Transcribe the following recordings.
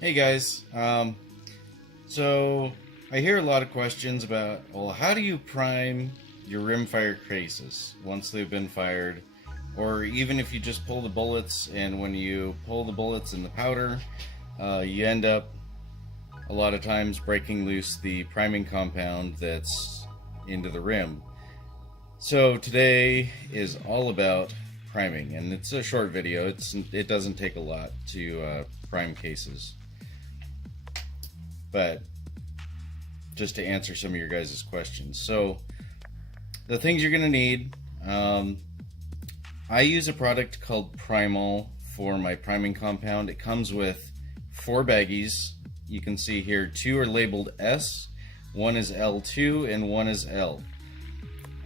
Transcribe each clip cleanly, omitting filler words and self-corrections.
Hey guys, so I hear a lot of questions about, well, how do you prime your rimfire cases once they've been fired, or even if you just pull the bullets, and when you pull the bullets in the powder, you end up a lot of times breaking loose the priming compound that's into the rim. So today is all about priming, and it's a short video. It doesn't take a lot to prime cases. But just to answer some of your guys' questions. So the things you're going to need, I use a product called Primal for my priming compound. It comes with 4 baggies. You can see here 2 are labeled S, 1 is L2, and 1 is L.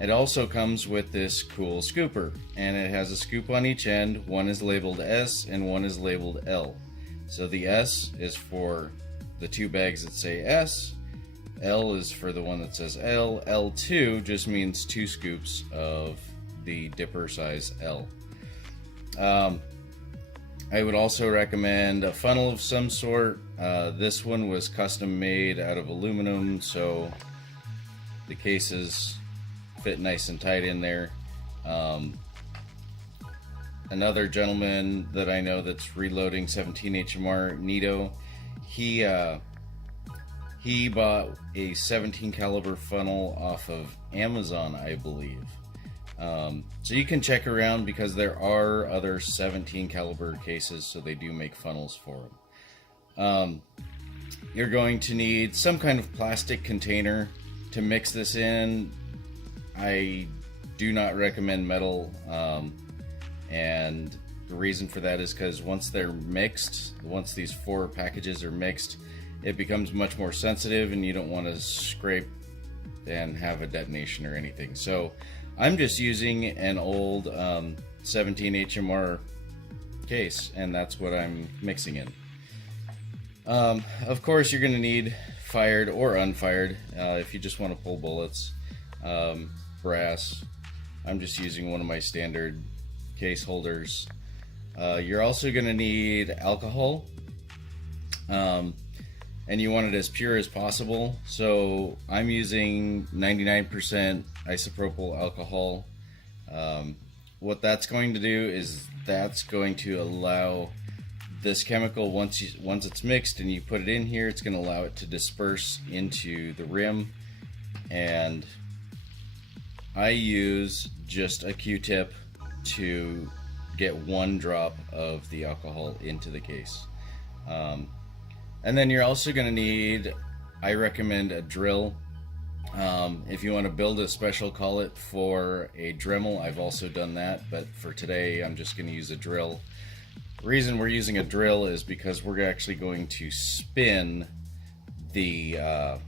It also comes with this cool scooper, and it has a scoop on each end. 1 is labeled S and 1 is labeled L. So the S is for the 2 bags that say S, L is for the one that says L, L2 just means 2 scoops of the dipper size L. I would also recommend a funnel of some sort. This one was custom made out of aluminum, so the cases fit nice and tight in there. Another gentleman that I know that's reloading 17 HMR, Nito, he bought a 17 caliber funnel off of Amazon, I believe. So you can check around because there are other 17 caliber cases, so they do make funnels for them. You're going to need some kind of plastic container to mix this in. I do not recommend metal, and the reason for that is because once they're mixed, once these 4 packages are mixed, it becomes much more sensitive and you don't want to scrape and have a detonation or anything. So I'm just using an old 17 HMR case, and that's what I'm mixing in. Of course, you're going to need fired or unfired if you just want to pull bullets. Brass. I'm just using one of my standard case holders. You're also going to need alcohol, and you want it as pure as possible. So I'm using 99% isopropyl alcohol. What that's going to do is that's going to allow this chemical, once it's mixed and you put it in here, it's going to allow it to disperse into the rim. And I use just a Q-tip to get 1 drop of the alcohol into the case. And then you're also going to need, I recommend a drill. If you want to build a special collet for a Dremel, I've also done that, but for today I'm just going to use a drill. The reason we're using a drill is because we're actually going to spin the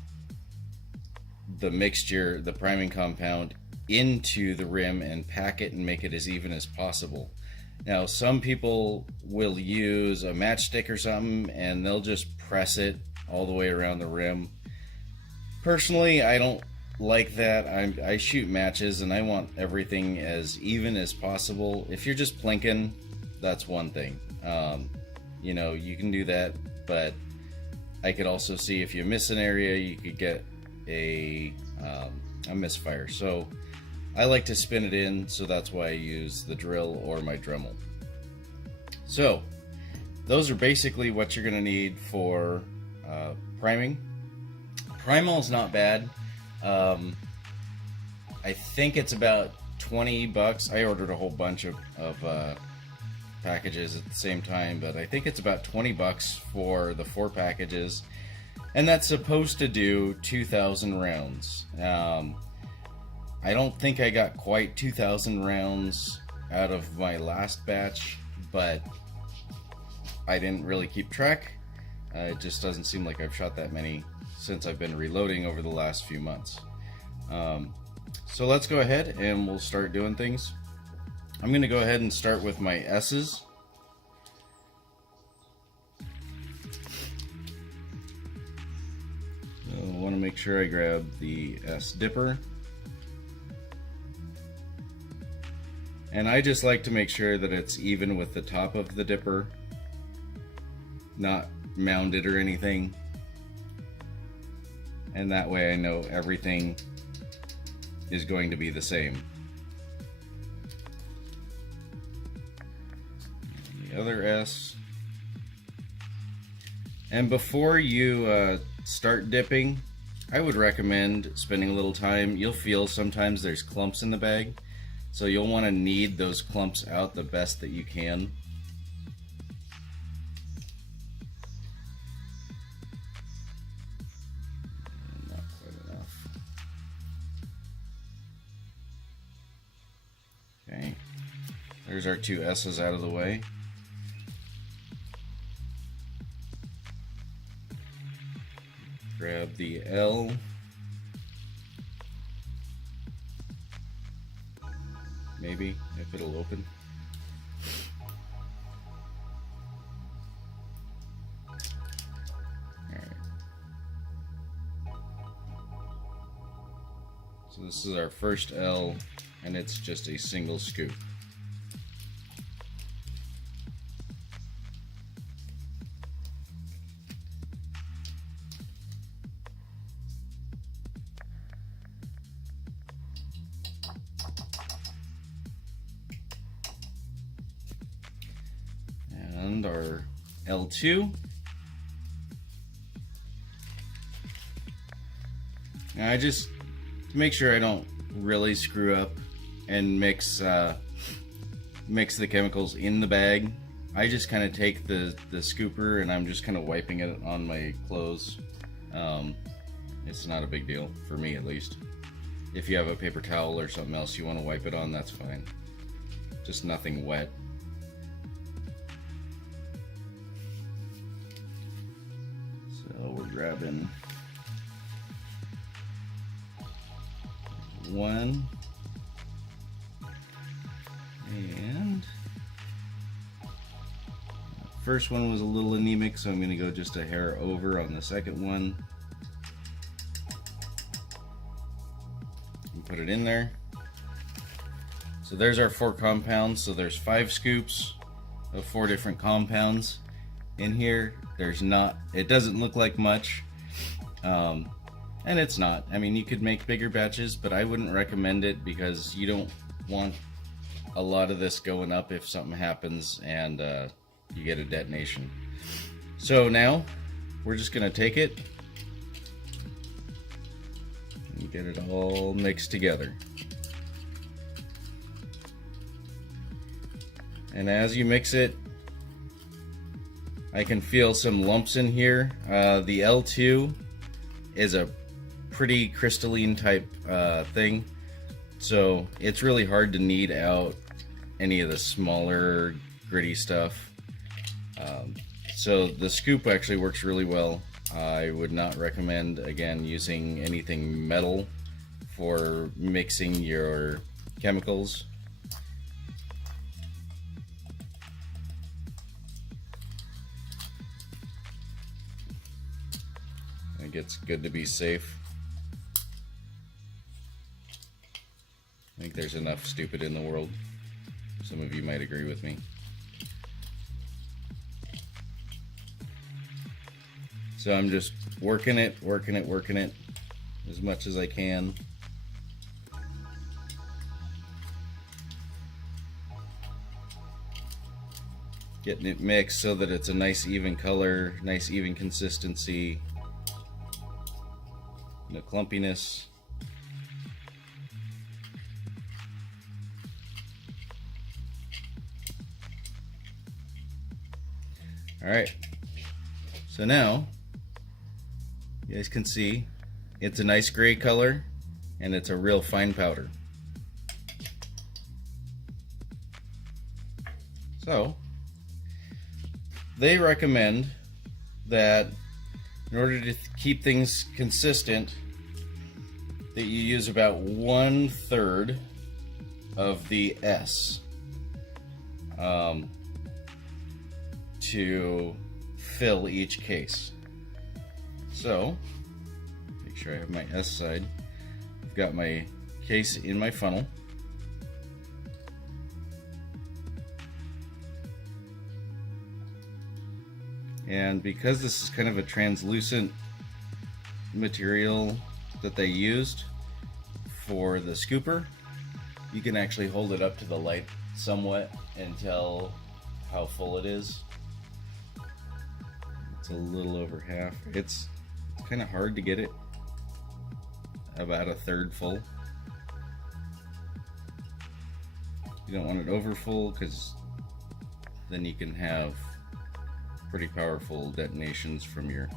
mixture, the priming compound, into the rim and pack it and make it as even as possible. Now, some people will use a matchstick or something and they'll just press it all the way around the rim. Personally, I don't like that. I shoot matches and I want everything as even as possible. If you're just plinking, that's one thing. You know, you can do that, but I could also see if you miss an area, you could get a misfire. So I like to spin it in, so that's why I use the drill or my Dremel. So those are basically what you're going to need for priming. Primal is not bad. I think it's about 20 bucks. I ordered a whole bunch of packages at the same time, but I think it's about 20 bucks for the 4 packages, and that's supposed to do 2,000 rounds. I don't think I got quite 2,000 rounds out of my last batch, but I didn't really keep track. It just doesn't seem like I've shot that many since I've been reloading over the last few months. So let's go ahead and we'll start doing things. I'm going to go ahead and start with my S's. So I want to make sure I grab the S dipper. And I just like to make sure that it's even with the top of the dipper, not mound it or anything. And that way I know everything is going to be the same. The other S. And before you start dipping, I would recommend spending a little time. You'll feel sometimes there's clumps in the bag, so you'll want to knead those clumps out the best that you can. Not quite enough. Okay, there's our two S's out of the way. Grab the L. Maybe, if it'll open. Alright. So this is our first L, and it's just a single scoop. And our L2. Now I just, to make sure I don't really screw up and mix the chemicals in the bag, I just kind of take the scooper and I'm just kind of wiping it on my clothes. It's not a big deal, for me at least. If you have a paper towel or something else you want to wipe it on, that's fine. Just nothing wet. We're grabbing one, and first one was a little anemic, so I'm going to go just a hair over on the second one and put it in there. So there's our 4 compounds. So there's 5 scoops of 4 different compounds in here. There's not, it doesn't look like much, and it's not. I mean, you could make bigger batches, but I wouldn't recommend it because you don't want a lot of this going up if something happens and you get a detonation. So now we're just gonna take it and get it all mixed together. And as you mix it, I can feel some lumps in here. The L2 is a pretty crystalline type thing, so it's really hard to knead out any of the smaller gritty stuff. So the scoop actually works really well. I would not recommend, again, using anything metal for mixing your chemicals. I think it's good to be safe. I think there's enough stupid in the world. Some of you might agree with me. So I'm just working it as much as I can. Getting it mixed so that it's a nice even color, nice even consistency. No clumpiness. Alright, so now you guys can see it's a nice gray color and it's a real fine powder. So they recommend that in order to keep things consistent, that you use about 1/3 of the S to fill each case. So, make sure I have my S side. I've got my case in my funnel. And because this is kind of a translucent material that they used for the scooper, you can actually hold it up to the light somewhat and tell how full it is. It's a little over half. It's kind of hard to get it about a third full. You don't want it over full, because then you can have pretty powerful detonations from your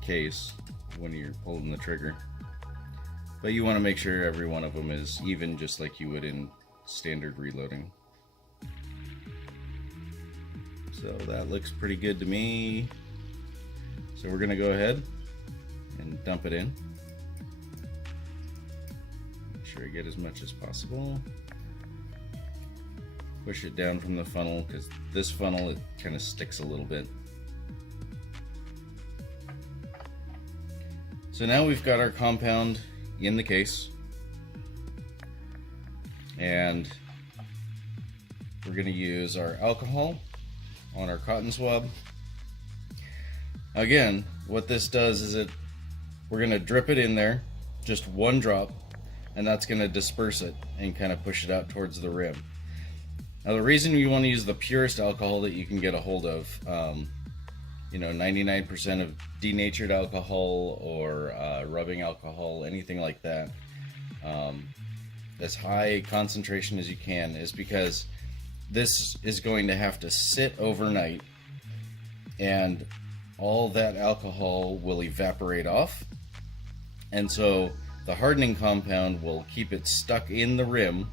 case when you're pulling the trigger. But you want to make sure every one of them is even, just like you would in standard reloading. So that looks pretty good to me. So we're gonna go ahead and dump it in. Make sure I get as much as possible. Push it down from the funnel, because this funnel, it kind of sticks a little bit. So now we've got our compound in the case, and we're going to use our alcohol on our cotton swab. Again, what this does is we're going to drip it in there, just one drop, and that's going to disperse it and kind of push it out towards the rim. Now, the reason you want to use the purest alcohol that you can get a hold of, 99% of denatured alcohol or rubbing alcohol, anything like that, as high concentration as you can, is because this is going to have to sit overnight, and all that alcohol will evaporate off, and so the hardening compound will keep it stuck in the rim.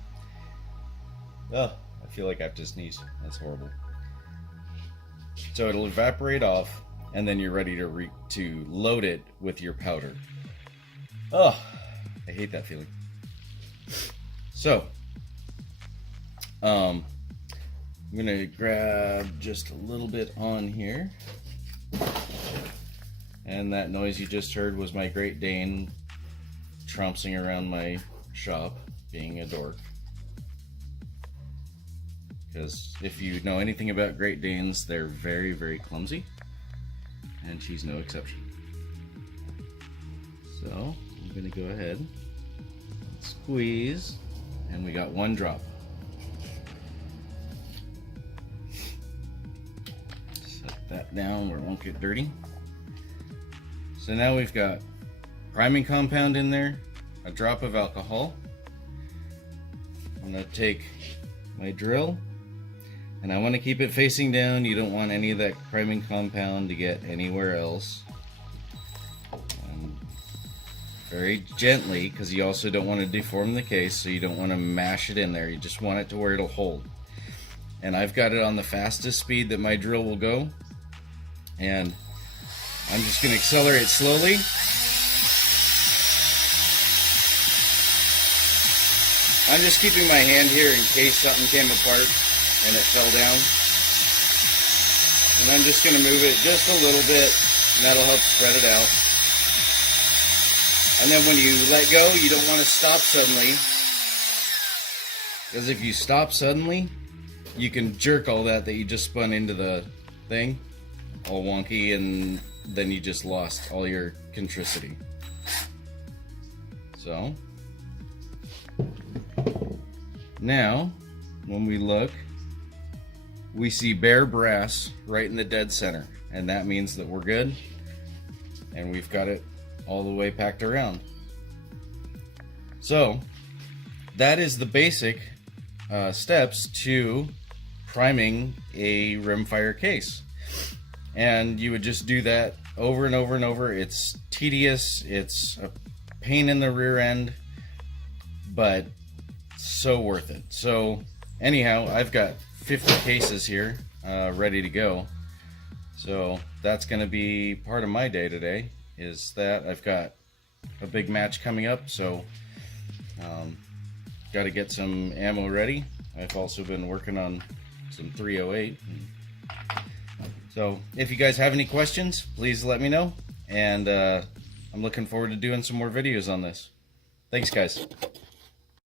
Oh, I feel like I have to sneeze. That's horrible. So it'll evaporate off, and then you're ready to load it with your powder. Oh, I hate that feeling. So, I'm gonna grab just a little bit on here, and that noise you just heard was my Great Dane trouncing around my shop, being a dork. Because if you know anything about Great Danes, they're very, very clumsy, and she's no exception. So I'm going to go ahead and squeeze, and we got one drop. Set that down where it won't get dirty. So now we've got priming compound in there, a drop of alcohol. I'm going to take my drill, and I want to keep it facing down. You don't want any of that priming compound to get anywhere else. Very gently, because you also don't want to deform the case, so you don't want to mash it in there. You just want it to where it'll hold. And I've got it on the fastest speed that my drill will go. And I'm just going to accelerate slowly. I'm just keeping my hand here in case something came apart and it fell down. And I'm just going to move it just a little bit, and that'll help spread it out. And then when you let go, you don't want to stop suddenly, because if you stop suddenly, you can jerk all that you just spun into the thing all wonky, and then you just lost all your contricity. So now when we look, we see bare brass right in the dead center, and that means that we're good, and we've got it all the way packed around. So that is the basic steps to priming a rimfire case, and you would just do that over and over and over. It's tedious, it's a pain in the rear end, but so worth it. So anyhow, I've got 50 cases here ready to go, so that's going to be part of my day today. Is that I've got a big match coming up, so got to get some ammo ready. I've also been working on some 308. So if you guys have any questions, please let me know, and I'm looking forward to doing some more videos on this. Thanks, guys.